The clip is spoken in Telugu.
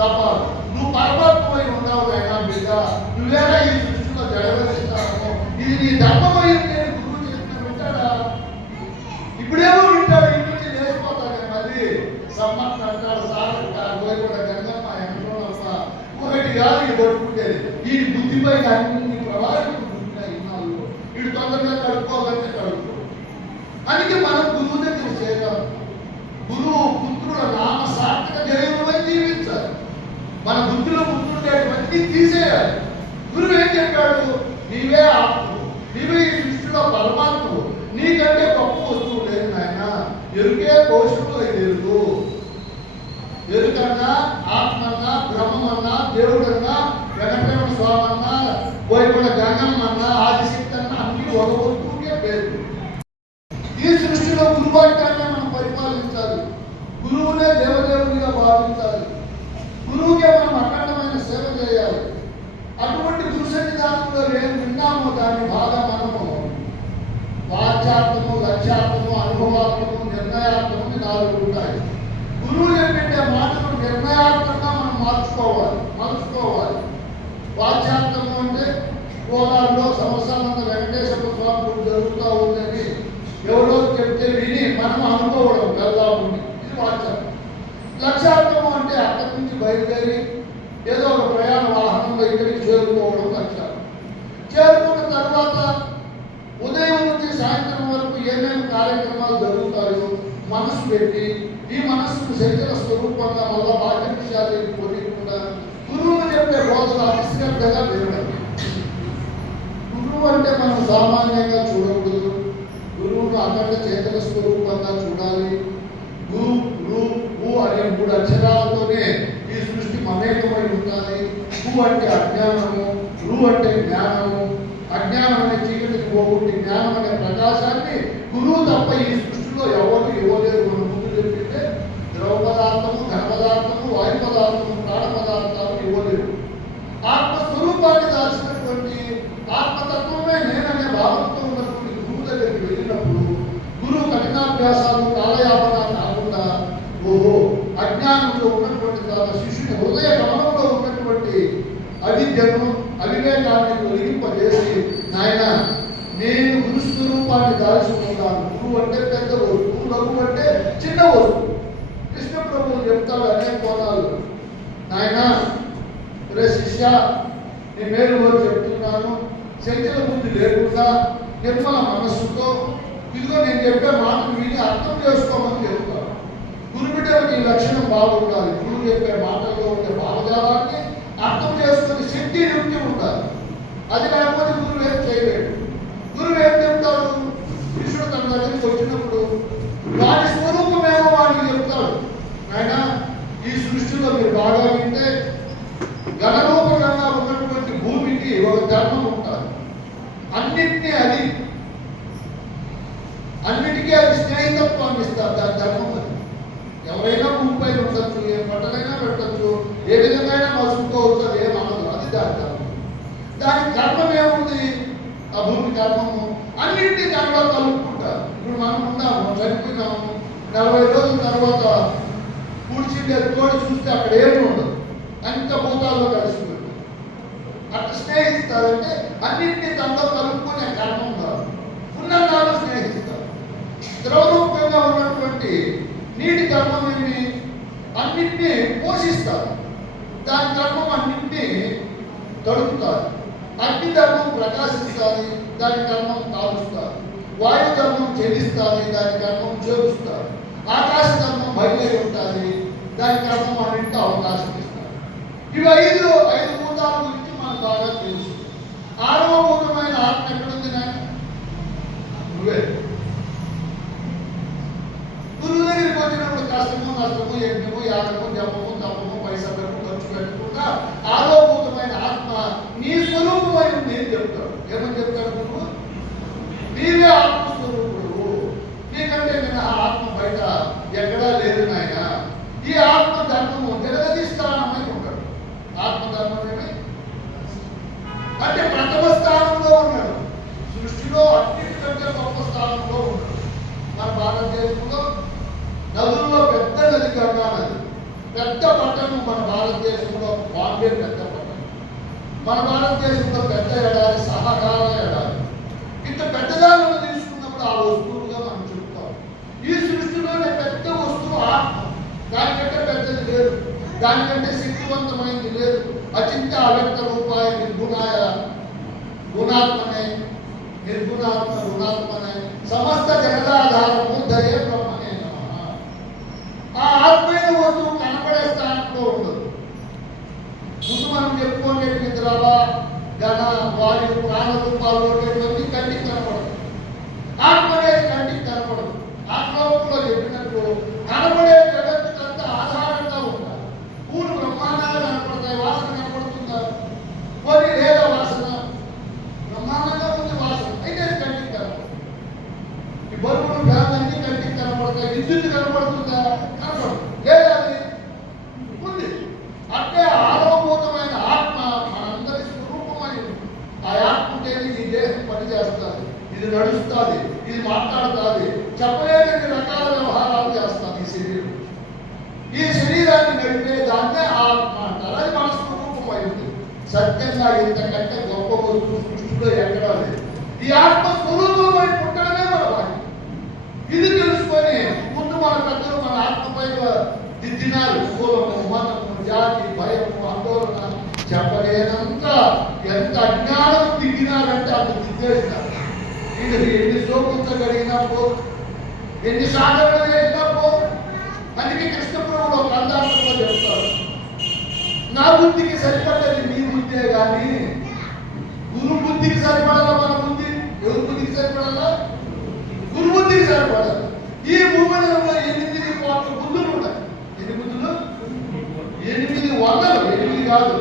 తప్ప నువ్వు పరమాత్మై ఉన్నావు అయినా బిడ్డ. నువ్వేనా ఈ సృష్టిలో జరగనిస్తావు ఇది నీ ధర్మమై నేను గురువు చెప్పిన వింటాడా? ఇప్పుడేమో వింటాడు ఇంటి నుంచి లేచిపోతాడు మళ్ళీ సమ్మత్ అంటాడు సార్ అంటాడు గంగమ్మ ఎంతో ఒకటి కాదు ఇది పట్టుకుంటే ఈ బుద్ధిపై అన్ని అన్ని తీసేయాలి గురువు ఏం చెప్పాడు? నీవే ఆత్మ నీవే ఈ సృష్టిలో పరమాత్మ నీకంటే గొప్ప వస్తువు లేదు నాయన. ఎరుకే కోశము ఎరుగు ఎరుకన్నా ఆత్మన్నా బ్రహ్మమన్నా దేవుడన్నా వెంకటరమణ స్వామన్నా పోయి కూడా ఆదిశక్తి అన్న అన్ని ఒక వస్తువుకే పేరు ఈ సృష్టిలో గురువాక్యాన్ని మనం పరిపాలించాలి గురువునే దేవదేవునిగా భావించాలి గురువుకే మనం అఖండమైన సేవ చేయాలి అటువంటి గురు ఏం విన్నామో దాన్ని బాగా మనము వాచ్యార్థము లక్ష్యార్థము అనుభవాత్మము నిర్ణయాత్మము నాలుగు ఉంటాయి. గురువు ఏంటంటే మాటలు నిర్ణయాత్మకంగా మనం మార్చుకోవాలి మలుచుకోవాలి. వాచ్యార్థము అంటే కోలాల్లో సంవత్సరాలంతా వెంకటేశ్వర స్వామి గుడి జరుగుతూ ఉందని ఎవరో చెప్తే విని మనం అనుకోవడం వెళ్దామని. ఇది వాచ్యార్థం. లక్ష్యార్థము అంటే అక్కడి నుంచి బయలుదేరి ఏదో ఒక ప్రయాణం వాహనంలో ఇక్కడికి చేరుకోవడం లక్ష్యార్థం చేరుకున్న తర్వాత ఉదయం నుంచి సాయంత్రం వరకు ఏమేమి కార్యక్రమాలు జరుగుతాయో మనసు పెట్టి ఈ మనస్సును శరీర స్వరూపంగా మళ్ళా బాహ్య విషయాలు పోనీయకుండా గురువులు చెప్పే బోధన అశ్రద్ధగా వినడం గురువు అంటే మనం సామాన్యంగా చూడకూడదు. గురువును అఖండ చేతల స్వరూపంగా చూడాలి. గురు రు అనే మూడు అక్షరాలతోనే అంటే అజ్ఞానము రు అంటే జ్ఞానము అజ్ఞానం అనే చీకటికి పోగొట్టి జ్ఞానం అనే ప్రకాశాన్ని గురువు తప్ప ఈ సృష్టిలో ఎవరు ఇవ్వలేదు. మన ముందు చెప్పింటే ద్రవ పదార్థము ఘన పదార్థము వాయు పదార్థము ప్రాణ పదార్థాలు ఇవ్వలేదు. ఆత్మ స్వరూపాన్ని దాల్చినటువంటి ఆత్మతత్వమే నేననే భావంతో ఉన్నటువంటి గురువు దగ్గరికి వెళ్ళినప్పుడు గురువు కఠినాభ్యాసాలు కాలయాపన కాకుండా ఓహో అజ్ఞానంలో ఉన్నటువంటి తన శిష్యుని హృదయం అవివేకాన్ని తొలగింపజేసి నాయన నేను గురు స్వరూపాన్ని దాల్చుకుంటాను గురువు అంటే పెద్ద వస్తువు లఘు అంటే చిన్న వస్తువు కృష్ణ ప్రభువు చెప్తాడు అనేక కోణాలు. నాయన రే శిష్య నీ మేలు చెప్తున్నాను. శంకర బుద్ధి లేకుండా నిర్మల మనస్సుతో ఇదిగో నేను చెప్పే మాట విని అర్థం చేసుకోమని చెప్తాను గురుబిడ్డలకు నీ లక్షణం బాగుండాలి. గురువు చెప్పే మాటల్లో ఉండే భావజాలాన్ని అర్థం చేసుకుని శక్తి యుక్తి అది లేకపోతే గురువు ఏం చేయలేడు. గురువు ఏం చెప్తాడు? కృష్ణుడు తన దగ్గరికి వచ్చినప్పుడు వాడి స్వరూపమేమో వాడికి చెప్తాడు. ఆయన ఈ సృష్టిలో మీరు బాగా వింటే గణరూపంగా ఉన్నటువంటి భూమికి ఒక ధర్మం ఉంటారు. అన్నిటినీ అది అన్నిటికీ అది స్నేహితత్వాన్ని ఇస్తారు. దాని ధర్మం అది. ఎవరైనా భూమిపై ఉండొచ్చు ఏ పంటలైనా పెట్టచ్చు ఏ విధంగా మసులుకోవచ్చు అది ఏం అనదు అది దాని ధర్మం దానికి గర్భం ఏముంది ఆ భూమి గర్భము అన్నింటి దానిలో కలుపుకుంటారు. ఇప్పుడు మనం ఉన్నాము చనిపోయినాము. నలభై రోజుల తర్వాత కూర్చుండే తోడు చూస్తే అక్కడ ఏమి ఉండదు. అంత భూతాల్లో కలిసిపోయింది. అట్లా స్నేహిస్తారంటే అన్నింటినీ తనలో కలుపుకునే కర్మం కాదు. ఉన్నదాన్ని స్నేహిస్తారు. ద్రవరూపంగా ఉన్నటువంటి నీటి ధర్మం ఏమి అన్నింటినీ పోషిస్తారు. దాని ధర్మం అన్నింటినీ తడుపుతారు అగ్ని ధర్మం ప్రకాశిస్తుంది దాని కర్మం కాలుస్తారు వాయు ధర్మం చెల్లిస్తుంది దాని కర్మం చేరుస్తారు ఆకాశ ధర్మం బయలుదేరి ఉంటుంది దాని ధర్మం అన్నింటికి అవకాశం ఇస్తారు ఇవి ఐదు ఐదు భూతాల గురించి మనకు బాగా తెలుసు. ఆరవ భూతమైన ఆత్మ ఎక్కడుంది నాయన? నువ్వే. గురువు దగ్గరికి వచ్చినప్పుడు కష్టము నష్టము యజ్ఞము యాగము జపము తపము పైసలు ఖర్చు పెట్టకుండా ఆరో ఆత్మ నీ స్వరూపమైన నేను చెప్తాడు ఏమని చెప్తాడు నువ్వు? నీవే ఆత్మస్వరూపుడు. నీకంటే నేను ఆ ఆత్మ బయట ఎక్కడా లేదు నాయన. ఈ ఆత్మ ధర్మము జగదధిష్టానమై ఉంటాడు. ఆత్మ ధర్మం ఏమి అంటే ప్రథమ స్థానంలో ఉన్నాడు. సృష్టిలో అన్నిటికంటే గొప్ప స్థానంలో ఉన్నాడు. మన భారతదేశంలో నదుల్లో పెద్ద నది గంగా నది పెద్ద పెద్ద పట్టణం మన భారతదేశంలో బాంబే పెద్ద పట్టణం. మన భారతదేశంలో పెద్ద ఎడారి సహకార ఎడారి ఇంత పెద్దదాలను తీసుకున్నప్పుడు ఆ వస్తువులుగా మనం చెప్తాం. ఈ సృష్టిలోనే పెద్ద వస్తువు ఆత్మ. దానికంటే పెద్దది లేదు. దానికంటే శక్తివంతమైనది లేదు. అచింత అవ్యక్త రూపాయ నిర్గుణాయ గుణాత్మనే నిర్గుణాత్మ గుణాత్మనే సమస్త జగదాధారము దయ బ్రహ్మనే ఆ ఆత్మైన వస్తువు కనపడే స్థానంలో ఉండదు. ముందు మనం చెప్పుకునే నిద్రవ ఘన వాయు ప్రాణ రూపాల్లో కంటి కంటికి ఇంతకంటే గొప్ప వస్తువు సృష్టిలో ఎక్కడా లేదు. ఈ ఆత్మ స్వరూపమై పుట్టడమే మన భాగ్యం ఇది తెలుసుకొని ముందు మన పెద్దలు మన ఆత్మపై దిద్దినారు స్థూలము మతము జాతి భయము ఆందోళన చెప్పలేనంత ఎంత అజ్ఞానం దిగినారంటే అంత దిద్దేసినారు. ఇది ఎన్ని శోభించగలిగినా పో ఎన్ని సాధనలు చేసినా పో అందుకే కృష్ణపురంలో ఒక అందార్థంలో చెప్తారు. నా బుద్ధికి సరిపడ్డది బుద్ధే కానీ గురు బుద్ధికి సరిపడాలా మన బుద్ధి? ఎవరి బుద్ధికి సరిపడాలా? గురు బుద్ధికి సరిపడాలి ఈ భూమండలంలో ఎనిమిది కోట్ల బుద్ధులు ఉంటాయి. ఎన్ని బుద్ధులు? ఎనిమిది వందలు. ఎనిమిది కాదు.